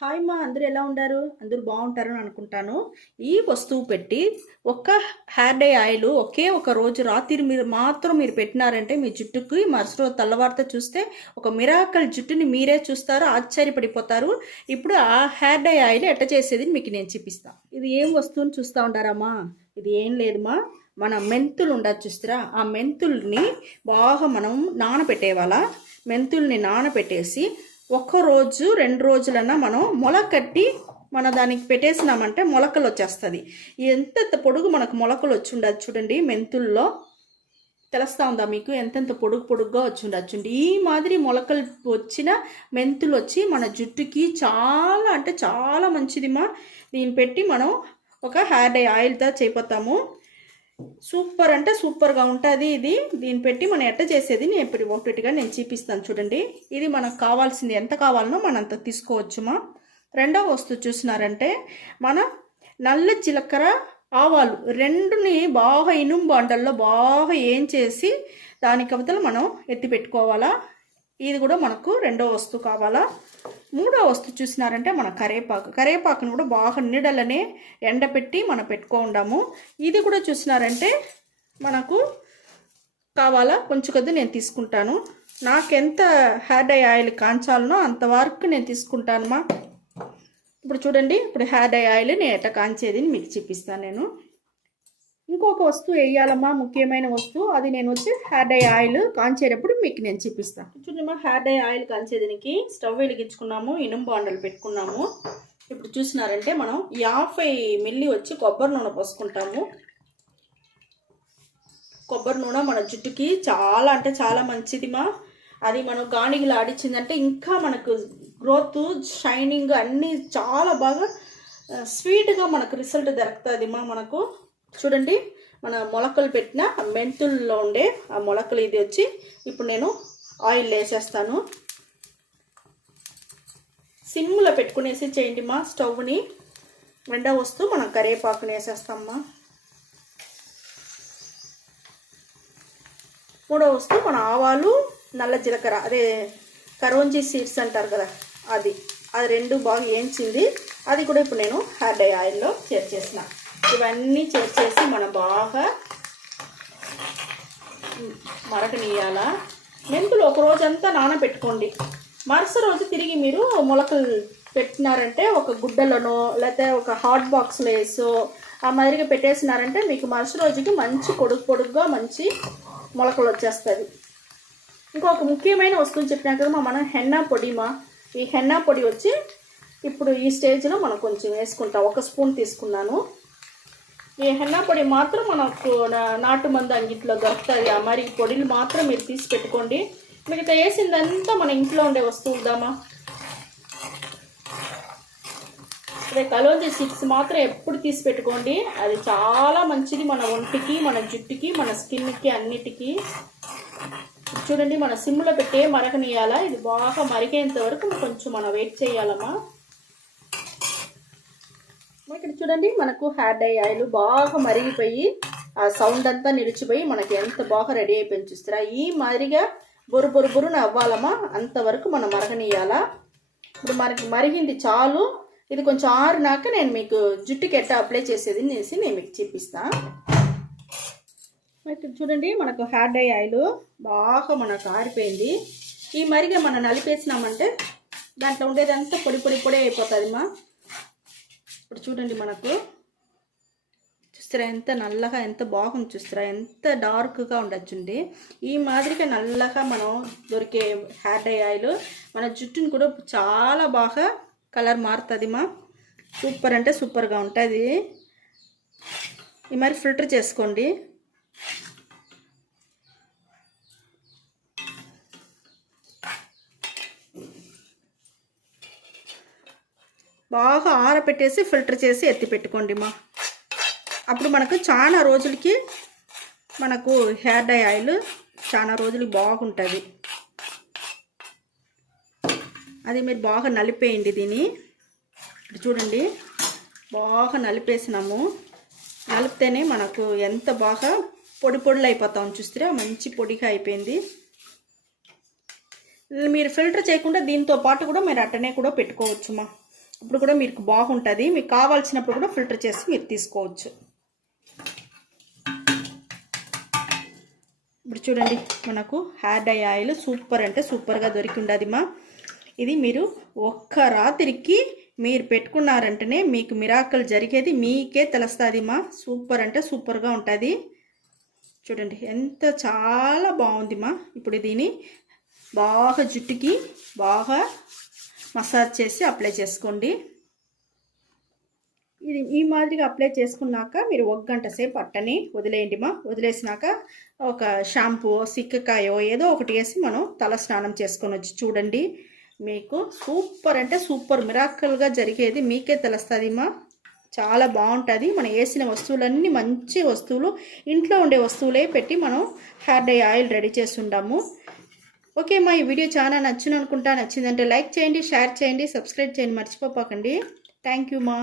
Hi మా అందరూ ఎలా ఉండారు? అందరూ బాగుంటారని అనుకుంటాను. ఈ వస్తువు పెట్టి ఒక్క హెయిర్ డై ఆయిల్ ఒకే ఒక రోజు రాత్రి మీరు పెట్టినారంటే మీ జుట్టుకి మరుసటి రోజు తెల్లవారితో చూస్తే ఒక మిరాకల్ జుట్టుని మీరే చూస్తారు, ఆశ్చర్యపడిపోతారు. ఇప్పుడు ఆ హెయిర్ డై ఆయిల్ ఎట్ట చేసేది మీకు నేను చూపిస్తాను. ఇది ఏం వస్తువుని చూస్తూ ఉంటారమ్మా? ఇది ఏం లేదుమా, మన మెంతులు ఉండదు చూస్తారా, ఆ మెంతుల్ని బాగా మనం నానబెట్టేవాళ్ళ. మెంతుల్ని నానబెట్టేసి ఒక్కరోజు 2 రోజులన్నా మనం మొలకట్టి దానికి పెట్టేసినామంటే మొలకలు వచ్చేస్తుంది. ఎంత పొడుగు మనకు మొలకలు వచ్చి ఉండదు చూడండి. మెంతుల్లో తెలుస్తూ ఉందా మీకు? ఎంతెంత పొడుగుగా వచ్చి ఉండొచ్చుండి. ఈ మాదిరి మొలకలు వచ్చిన మెంతులు వచ్చి మన జుట్టుకి చాలా అంటే చాలా మంచిదిమా. దీన్ని పెట్టి మనం ఒక హెయిర్ డై ఆయిల్తో చేయిపోతాము. సూపర్ అంటే సూపర్గా ఉంటుంది ఇది. దీన్ని పెట్టి మనం ఎట్ట చేసేది నేను ఇప్పుడు ఒకటిగా నేను చూపిస్తాను చూడండి. ఇది మనకు కావాల్సింది ఎంత కావాలనో మనం అంత తీసుకోవచ్చుమా. రెండవ వస్తువు చూసినారంటే మన నల్ల జీలకర్ర ఆవాలు రెండుని బాగా ఇనుము బండల్లో బాగా ఏం చేసి దానికి అవతల మనం ఎత్తి పెట్టుకోవాలా. ఇది కూడా మనకు రెండవ వస్తువు కావాలా. మూడో వస్తువు చూసినారంటే మన కరేపాకును కూడా బాగా నీడలనే ఎండపెట్టి మనం పెట్టుకుందాము. ఇది కూడా చూసినారంటే మనకు కావాలా కొంచెం కొద్ది నేను తీసుకుంటాను. నాకెంత హెయిర్ డై ఆయిల్ కాంచాలనో అంతవరకు నేను తీసుకుంటానమ్మా. ఇప్పుడు చూడండి, ఇప్పుడు హెయిర్ డై ఆయిల్ నేను ఎట్లా కాంచేది మీకు చూపిస్తాను. నేను ఇంకొక వస్తువు వేయాలమ్మా, ముఖ్యమైన వస్తువు. అది నేను వచ్చి హెయిర్ డై ఆయిల్ కాంచేటప్పుడు మీకు నేను చూపిస్తాను. చూడమ్మా, హెయిర్ డై ఆయిల్ కాంచేదానికి స్టవ్ వెలిగించుకున్నాము, ఇనుము బాండలు పెట్టుకున్నాము. ఇప్పుడు చూసినారంటే మనం 50 మిల్లీ వచ్చి కొబ్బరి నూనె పోసుకుంటాము. కొబ్బరి నూనె మన జుట్టుకి చాలా అంటే చాలా మంచిదిమా. అది మనం గానిగిలు ఆడిచ్చిందంటే ఇంకా మనకు గ్రోత్, షైనింగ్ అన్నీ చాలా బాగా స్వీట్గా మనకు రిజల్ట్ దొరుకుతుందిమా. మనకు చూడండి, మన మొలకలు పెట్టిన మెంతుల్లో ఉండే ఆ మొలకలు ఇది వచ్చి ఇప్పుడు నేను ఆయిల్ వేసేస్తాను. సిమ్లో పెట్టుకునేసి చేయండి మా స్టవ్ని. రెండవ వస్తువు మనం కరివేపాకుని వేసేస్తామమ్మా. మూడవ వస్తువు మన ఆవాలు, నల్ల జీలకర్ర, అదే కరోంజీ సీడ్స్ అంటారు కదా, అది రెండు బాగా వేయించింది. అది కూడా ఇప్పుడు నేను హెయిర్ డై ఆయిల్లో చేర్చేసిన. ఇవన్నీ చేర్చేసి మనం బాగా మరకనియాల. మెంతులు ఒక రోజంతా నానబెట్టుకోండి. మరుసటి రోజు తిరిగి మీరు మొలకలు పెట్టినారంటే ఒక గుడ్డలోనో లేకపోతే ఒక హాట్ బాక్స్లో వేసో ఆ మాదిరిగా పెట్టేసినారంటే మీకు మరుసటి రోజుకి మంచి పొడుగ్గా మంచి మొలకలు వచ్చేస్తుంది. ఇంకొక ముఖ్యమైన వస్తువులు చెప్పినా కదా మనం హెన్నా పొడిమా. ఈ హెన్నా పొడి వచ్చి ఇప్పుడు ఈ స్టేజ్లో మనం కొంచెం వేసుకుంటాం. 1 స్పూన్ తీసుకున్నాను. ఈ హెన్నా పొడి మాత్రం మనకు నాటు మందు అంగిట్లో దొరుకుతుంది. ఆ మరి పొడిలు మాత్రం మీరు తీసి పెట్టుకోండి. మిగతా వేసిందంతా మన ఇంట్లో ఉండే వస్తువుదామా. అదే కలోంజీ సీడ్స్ మాత్రం ఎప్పుడు తీసి పెట్టుకోండి. అది చాలా మంచిది మన ఒంటికి, మన జుట్టుకి, మన స్కిన్కి, అన్నిటికీ. చూడండి, మన సిమ్లో పెట్టే మరకనియాలా. ఇది బాగా మరిగేంత వరకు కొంచెం మనం వెయిట్ చేయాలమ్మా. ఇక్కడ చూడండి, మనకు హెయిర్ డై ఆయిల్ బాగా మరిగిపోయి ఆ సౌండ్ అంతా నిలిచిపోయి మనకి ఎంత బాగా రెడీ అయిపోయింది చూస్తారా. ఈ మాదిరిగా బొరున అవ్వాలమ్మా. అంతవరకు మనం మరగనియాలా. ఇప్పుడు మనకి మరిగింది చాలు. ఇది కొంచెం ఆరినాక నేను మీకు జుట్టుకి ఎట్లా అప్లై చేసేది నేను మీకు చూపిస్తాను. ఇక్కడ చూడండి, మనకు హెయిర్ డై ఆయిల్ బాగా మనకు ఆరిపోయింది. ఈ మరిగా మనం నలిపేసినామంటే దాంట్లో ఉండేదంతా పొడి అయిపోతుందిమా. ఇప్పుడు చూడండి, మనకు చూస్తారా ఎంత నల్లగా ఎంత బాగుంది చూస్తారా, ఎంత డార్క్గా ఉండొచ్చుండి. ఈ మాదిరిగా నల్లగా మనం దొరికే హెయిర్ డై ఆయిల్ మన జుట్టుని కూడా చాలా బాగా కలర్ మారుతుందిమా. సూపర్ అంటే సూపర్గా ఉంటుంది. ఈ మరి ఫిల్టర్ చేసుకోండి. బాగా ఆరబెట్టేసి ఫిల్టర్ చేసి ఎత్తి పెట్టుకోండి మా. అప్పుడు మనకు చాలా రోజులకి మనకు హెయిర్ డై ఆయిల్ చాలా రోజులకి బాగుంటుంది. అది మీరు బాగా నలిపేయండి దీన్ని. చూడండి, బాగా నలిపేసినాము. నలిపితేనే మనకు ఎంత బాగా పొడులు అయిపోతాం చూస్తారా, మంచి పొడిగా అయిపోయింది. మీరు ఫిల్టర్ చేయకుండా దీంతో పాటు కూడా మీరు అట్టనే కూడా పెట్టుకోవచ్చుమా. ఇప్పుడు కూడా మీకు బాగుంటుంది. మీకు కావాల్సినప్పుడు కూడా ఫిల్టర్ చేసి మీరు తీసుకోవచ్చు. ఇప్పుడు చూడండి, మనకు హెయిర్ డై ఆయిల్ సూపర్ అంటే సూపర్గా దొరికి ఉండదుమా. ఇది మీరు ఒక్క రాత్రికి మీరు పెట్టుకున్నారంటేనే మీకు మిరాకల్ జరిగేది మీకే తెలుస్తుందిమా. సూపర్ అంటే సూపర్గా ఉంటుంది. చూడండి ఎంత చాలా బాగుందిమా. ఇప్పుడు దీన్ని బాగా జుట్టుకి బాగా మసాజ్ చేసి అప్లై చేసుకోండి. ఇది ఈ మాదిరిగా అప్లై చేసుకున్నాక మీరు 1 గంట సేపు అట్టని వదిలేయండిమా. వదిలేసినాక ఒక షాంపూ సిక్కకాయో ఏదో ఒకటి వేసి మనం తల స్నానం చేసుకొని వచ్చి చూడండి. మీకు సూపర్ అంటే సూపర్ మిరాకల్గా జరిగేది మీకే తెలుస్తుందిమా. చాలా బాగుంటుంది. మనం వేసిన వస్తువులన్నీ మంచి వస్తువులు, ఇంట్లో ఉండే వస్తువులే పెట్టి మనం హెయిర్ డై ఆయిల్ రెడీ చేసి ఉండాము. ఓకే మా, ఈ వీడియో చాలా నచ్చింది అనుకుంటా. నచ్చిందంటే లైక్ చేయండి, షేర్ చేయండి, సబ్స్క్రైబ్ చేయండి మర్చిపోకండి. థ్యాంక్ యూ మా.